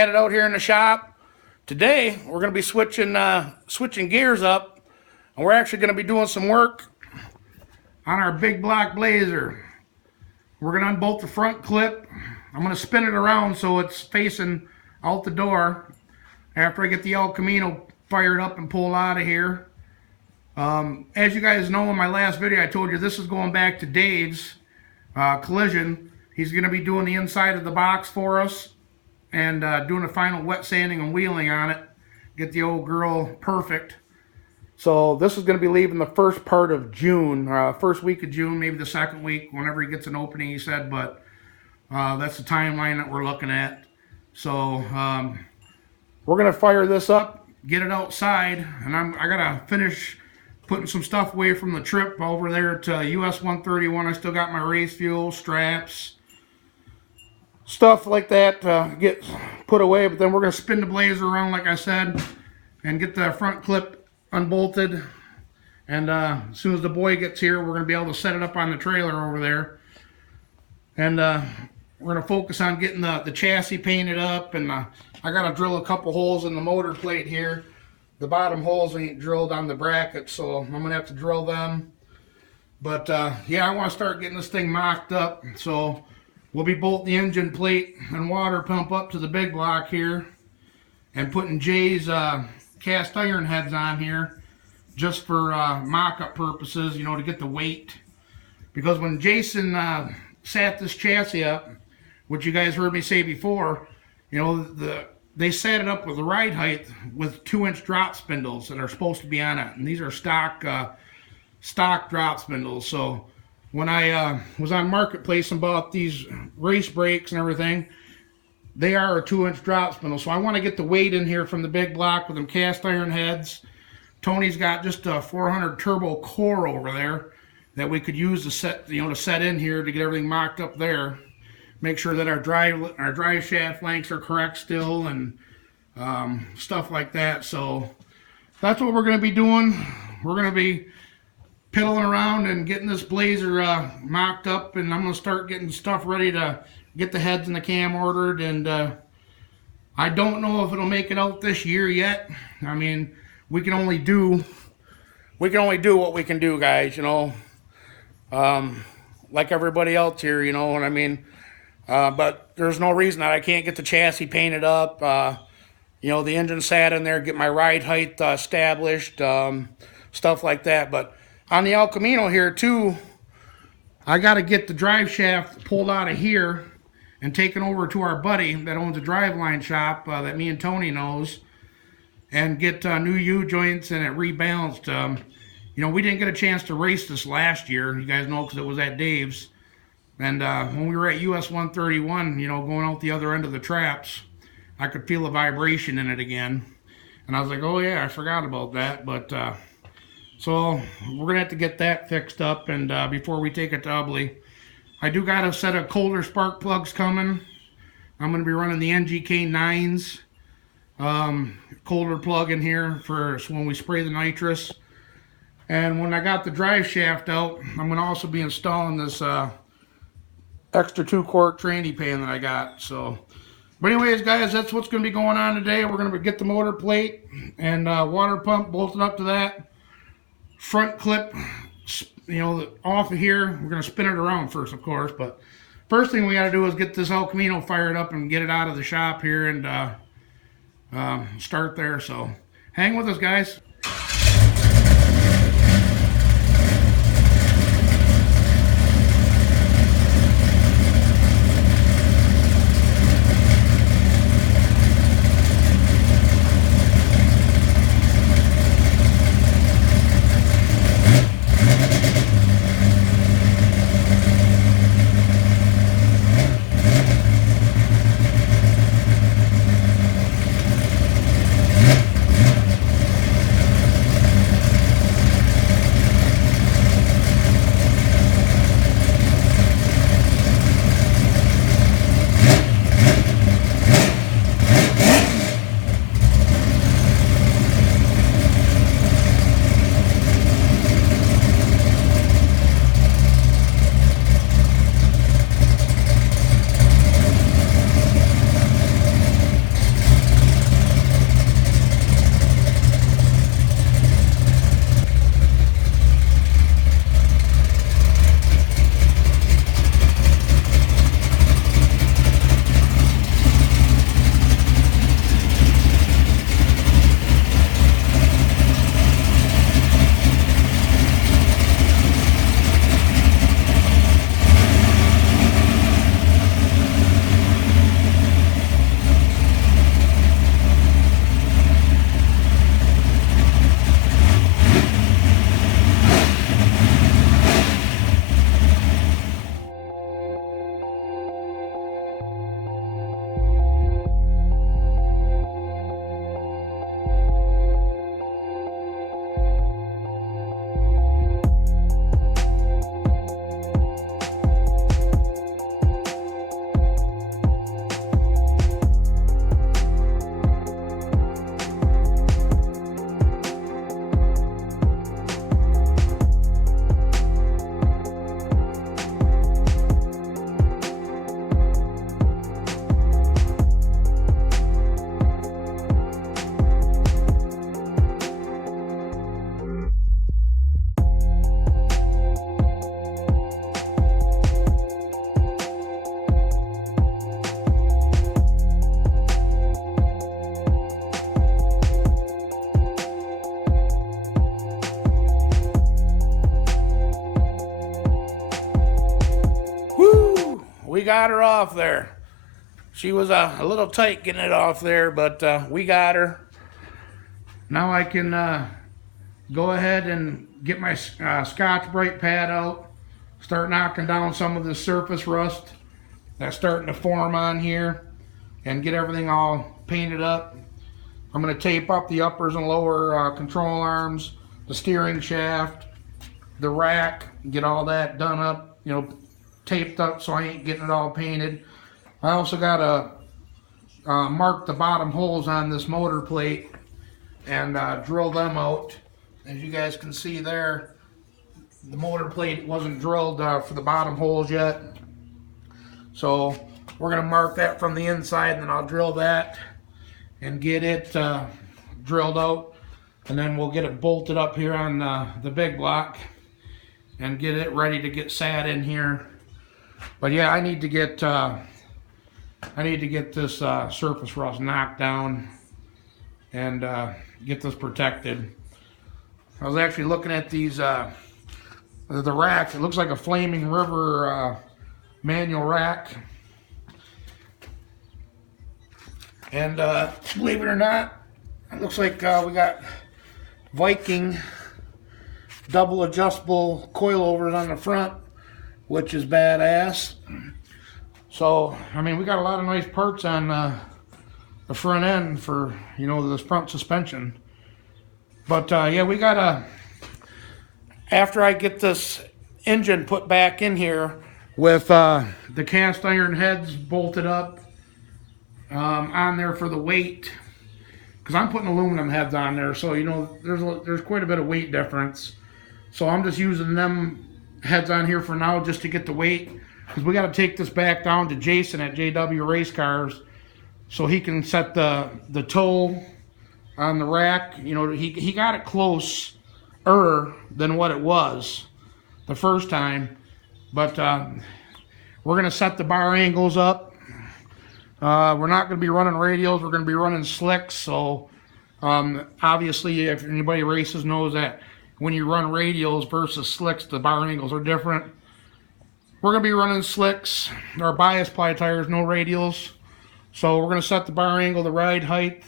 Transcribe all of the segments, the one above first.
at it out here in the shop. Today, we're going to be switching gears up, and we're actually going to be doing some work on our big block Blazer. We're going to unbolt the front clip. I'm going to spin it around so it's facing out the door after I get the Camino fired up and pulled out of here. As you guys know, in my last video I told you this is going back to Dave's collision. He's going to be doing the inside of the box for us and doing a final wet sanding and wheeling on it. Get the old girl perfect. So this is going to be leaving the first part of June, first week of June, maybe the second week, whenever he gets an opening, he said, but that's the timeline that we're looking at. So we're going to fire this up, get it outside, and I got to finish putting some stuff away from the trip over there to US 131. I still got my race fuel, straps, stuff like that get put away, but then we're going to spin the Blazer around like I said and get the front clip unbolted, and as soon as the boy gets here we're going to be able to set it up on the trailer over there, and we're going to focus on getting the chassis painted up, and I got to drill a couple holes in the motor plate here. The bottom holes ain't drilled on the bracket, so I'm going to have to drill them. But yeah, I want to start getting this thing mocked up, so we'll be bolting the engine plate and water pump up to the big block here and putting Jay's cast iron heads on here just for mock-up purposes, you know, to get the weight. Because when Jason sat this chassis up, which you guys heard me say before, you know, they set it up with the ride height with 2-inch drop spindles that are supposed to be on it. And these are stock drop spindles. So when I was on Marketplace and bought these race brakes and everything, they are a 2-inch drop spindle. So I want to get the weight in here from the big block with them cast iron heads. Tony's got just a 400 turbo core over there that we could use to set, you know, to set in here to get everything mocked up there. Make sure that our drive shaft lengths are correct still, and stuff like that. So that's what we're going to be doing. We're going to be piddling around and getting this Blazer mocked up, and I'm going to start getting stuff ready to get the heads and the cam ordered. And I don't know if it'll make it out this year yet. I mean, we can only do what we can do, guys, you know, like everybody else here, you know what I mean. But there's no reason that I can't get the chassis painted up, you know, the engine sat in there, get my ride height established, stuff like that. But on the Camino here too, I got to get the drive shaft pulled out of here and taken over to our buddy that owns a driveline shop that me and Tony knows, and get new U-joints and it rebalanced. You know, we didn't get a chance to race this last year, you guys know, because it was at Dave's. And when we were at US 131, you know, going out the other end of the traps, I could feel a vibration in it again. And I was like, oh yeah, I forgot about that. But so we're going to have to get that fixed up, and before we take it to Ubley. I do got a set of colder spark plugs coming. I'm going to be running the NGK 9s colder plug in here for when we spray the nitrous. And when I got the drive shaft out, I'm going to also be installing this extra 2-quart tranny pan that I got. So, but anyways, guys, that's what's going to be going on today. We're going to get the motor plate and water pump bolted up to that front clip, you know, off of here. We're going to spin it around first, of course, but first thing we got to do is get this Camino fired up and get it out of the shop here and start there. So hang with us, guys. we got her off there. She was a little tight getting it off there, but we got her. Now I can go ahead and get my Scotch-Brite pad out, start knocking down some of the surface rust that's starting to form on here, and get everything all painted up. I'm going to tape up the uppers and lower control arms, the steering shaft, the rack, get all that done up, you know, taped up so I ain't getting it all painted. I also got to mark the bottom holes on this motor plate and drill them out. As you guys can see there, the motor plate wasn't drilled for the bottom holes yet. So we're going to mark that from the inside, and then I'll drill that and get it drilled out. And then we'll get it bolted up here on the big block and get it ready to get sat in here. But yeah, I need to get this surface rust knocked down and get this protected. I was actually looking at these the racks. It looks like a Flaming River manual rack, and believe it or not, it looks like we got Viking double adjustable coilovers on the front, which is badass. So I mean, we got a lot of nice parts on the front end for, you know, this front suspension. But yeah, we gotta, after I get this engine put back in here with the cast iron heads bolted up on there for the weight, because I'm putting aluminum heads on there, so you know there's quite a bit of weight difference. So I'm just using them heads on here for now just to get the weight, because we got to take this back down to Jason at JW Racecars so he can set the toe on the rack. You know, he got it closer than what it was the first time, but we're going to set the bar angles up. We're not going to be running radials, we're going to be running slicks. So obviously, if anybody races knows that when you run radials versus slicks, the bar angles are different. We're going to be running slicks, or bias ply tires, no radials. So we're going to set the bar angle, the ride height.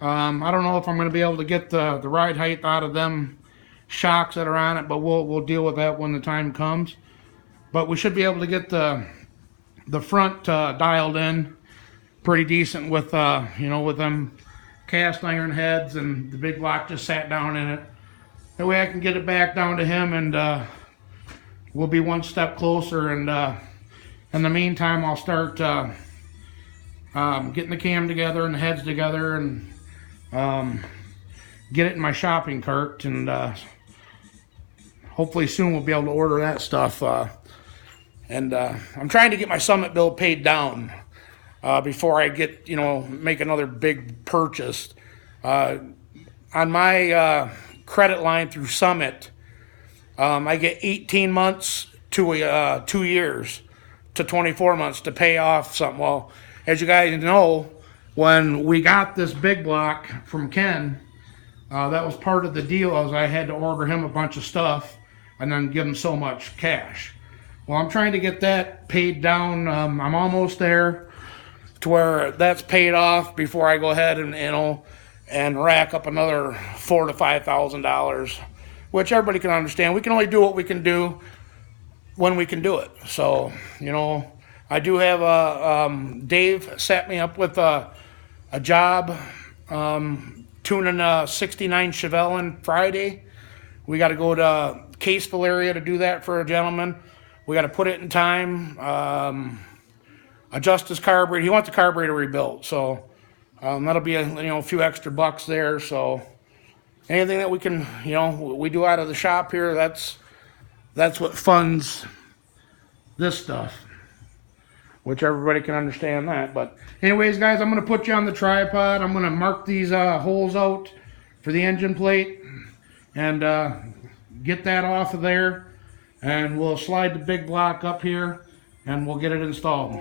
I don't know if I'm going to be able to get the ride height out of them shocks that are on it, but we'll deal with that when the time comes. But we should be able to get the front dialed in pretty decent with you know, with them cast iron heads, and the big block just sat down in it. That way I can get it back down to him, and we'll be one step closer. And in the meantime, I'll start getting the cam together and the heads together, and get it in my shopping cart, and hopefully soon we'll be able to order that stuff. And I'm trying to get my Summit bill paid down before I get, you know, make another big purchase. On my credit line through Summit, I get 18 months to 2 years to 24 months to pay off something. Well, as you guys know, when we got this big block from Ken, that was part of the deal. I had to order him a bunch of stuff and then give him so much cash. Well, I'm trying to get that paid down. I'm almost there to where that's paid off before I go ahead and, you know, and rack up another $4,000 to $5,000, which everybody can understand. We can only do what we can do when we can do it. So, you know, I do have Dave set me up with a job tuning a 69 Chevelle Friday. We got to go to Caseville area to do that for a gentleman. We got to put it in time, adjust his carburetor. He wants the carburetor rebuilt, so that'll be a few extra bucks there. So anything that we can, you know, we do out of the shop here, that's what funds this stuff, which everybody can understand that. But anyways, guys, I'm going to put you on the tripod. I'm going to mark these holes out for the engine plate and get that off of there, and we'll slide the big block up here and we'll get it installed.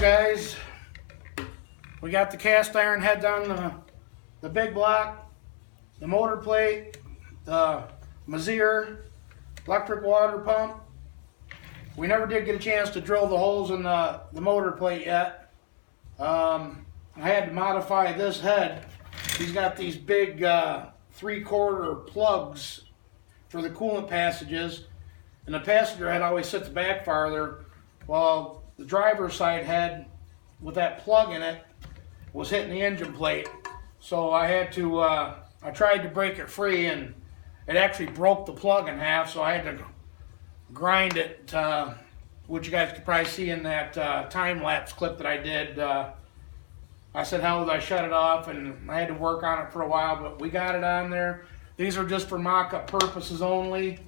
guys, we got the cast iron heads on the big block, the motor plate, the Mazier electric water pump. We never did get a chance to drill the holes in the motor plate yet. I had to modify this head. He's got these big 3/4 plugs for the coolant passages, and the passenger head always sits back farther, while the driver's side head with that plug in it was hitting the engine plate. So I had to, I tried to break it free, and it actually broke the plug in half, so I had to grind it, which you guys could probably see in that time-lapse clip that I did. I said, how would I shut it off, and I had to work on it for a while, but we got it on there. These are just for mock-up purposes only.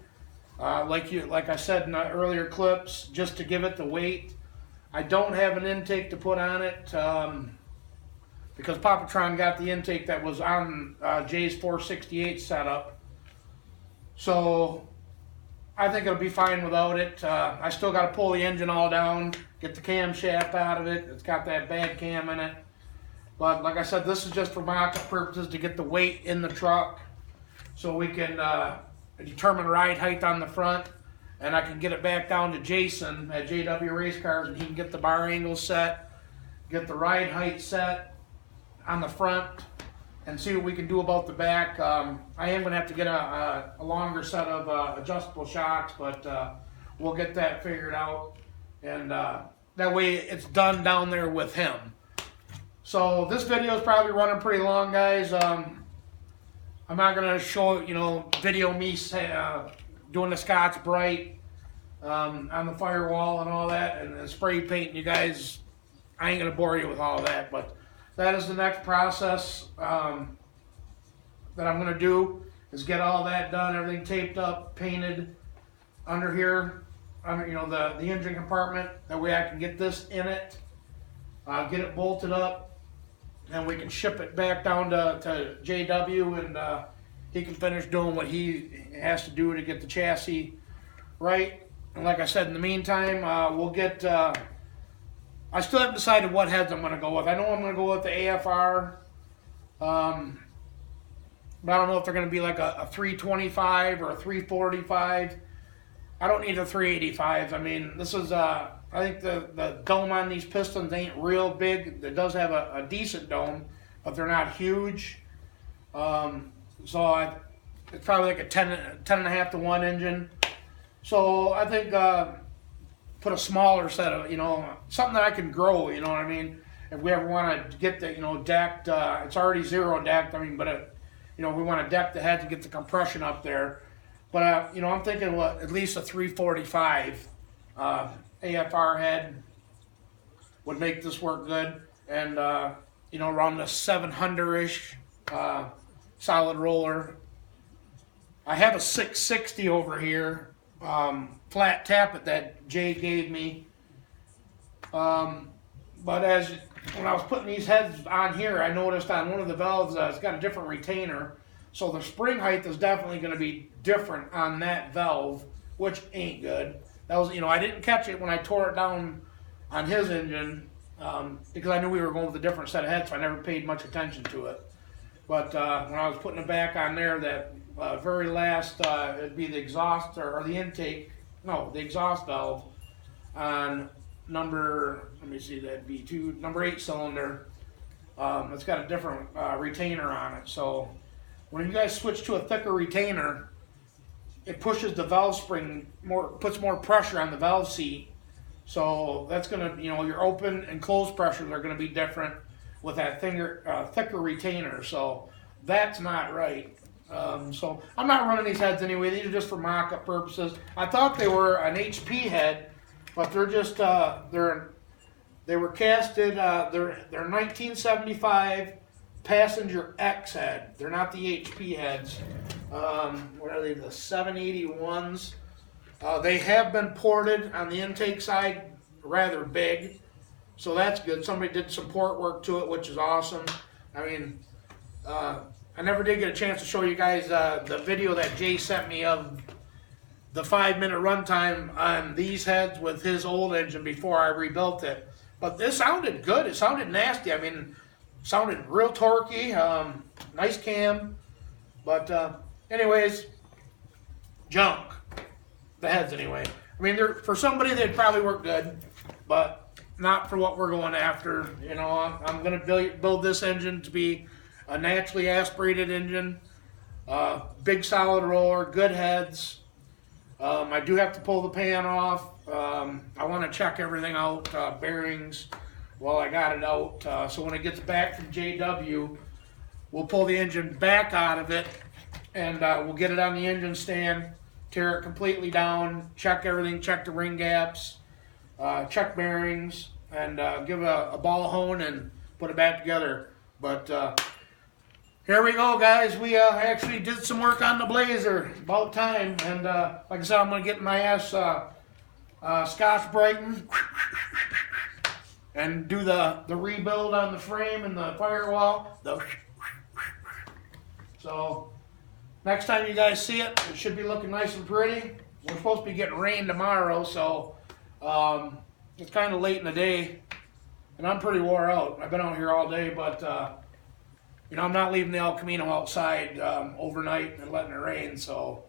Like I said in the earlier clips, just to give it the weight. I don't have an intake to put on it because Papatron got the intake that was on Jay's 468 setup. So I think it'll be fine without it. I still got to pull the engine all down, get the camshaft out of it. It's got that bad cam in it. But like I said, this is just for mock-up purposes to get the weight in the truck so we can determine ride height on the front, and I can get it back down to Jason at JW Racecars, and he can get the bar angle set, get the ride height set on the front, and see what we can do about the back. I am going to have to get a longer set of adjustable shocks, but we'll get that figured out, and that way it's done down there with him. So this video is probably running pretty long, guys. I'm not going to show, video me doing the Scotch Brite on the firewall and all that, and spray painting. You guys, I ain't going to bore you with all that, but that is the next process that I'm going to do, is get all that done, everything taped up, painted under here, under the engine compartment. That way I can get this in it, get it bolted up, and we can ship it back down to JW, and he can finish doing what he has to do to get the chassis right. And like I said, in the meantime, we'll get, I still haven't decided what heads I'm going to go with. I know I'm going to go with the AFR, but I don't know if they're going to be like a 325 or a 345. I don't need a 385. I mean, this is, I think the dome on these pistons ain't real big. It does have a decent dome, but they're not huge. So it's probably like a 10.5 to 1 engine. So I think put a smaller set of, something that I can grow, you know what I mean? If we ever want to get the, decked, it's already zero decked, I mean, but, we want to deck the head to get the compression up there. But, I'm thinking at least a 345 AFR head would make this work good. And, around the 700-ish solid roller. I have a 660 over here, flat tappet that Jay gave me. But when I was putting these heads on here, I noticed on one of the valves it's got a different retainer. So the spring height is definitely going to be different on that valve, which ain't good. That was, I didn't catch it when I tore it down on his engine because I knew we were going with a different set of heads, so I never paid much attention to it. But when I was putting it back on there, that very last, it'd be the exhaust or the intake, no, the exhaust valve on number, let me see, that'd be number 8 cylinder. It's got a different retainer on it. So when you guys switch to a thicker retainer, it pushes the valve spring more, puts more pressure on the valve seat. So that's gonna, your open and closed pressures are gonna be different with that thicker retainer. So that's not right. So I'm not running these heads anyway. These are just for mock-up purposes. I thought they were an HP head, but they're just they were casted. They're 1975 passenger X head. They're not the HP heads. What are they? The 781s. They have been ported on the intake side, rather big. So that's good. Somebody did some port work to it, which is awesome. I mean, I never did get a chance to show you guys the video that Jay sent me of the 5-minute runtime on these heads with his old engine before I rebuilt it. But this sounded good. It sounded nasty. I mean, sounded real torquey. Nice cam. But anyways, junk. The heads anyway. I mean, for somebody they'd probably work good, but not for what we're going after. You know, I'm going to build this engine to be a naturally aspirated engine. Big solid roller, good heads. I do have to pull the pan off. I want to check everything out, bearings, while I got it out. So when it gets back from JW, we'll pull the engine back out of it, and we'll get it on the engine stand, tear it completely down, check everything, check the ring gaps, check bearings, and give a ball hone and put it back together. But here we go, guys. We actually did some work on the Blazer. About time. And like I said, I'm going to get my ass Scotch Brighton and do the rebuild on the frame and the firewall. So next time you guys see it, it should be looking nice and pretty. We're supposed to be getting rain tomorrow, so it's kind of late in the day, and I'm pretty wore out. I've been out here all day, but you know, I'm not leaving the El Camino outside overnight and letting it rain, so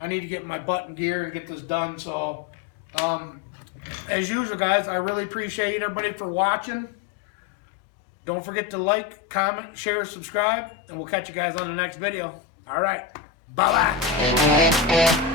I need to get my butt in gear and get this done. So as usual, guys, I really appreciate everybody for watching. Don't forget to like, comment, share, subscribe, and we'll catch you guys on the next video. All right, bye-bye.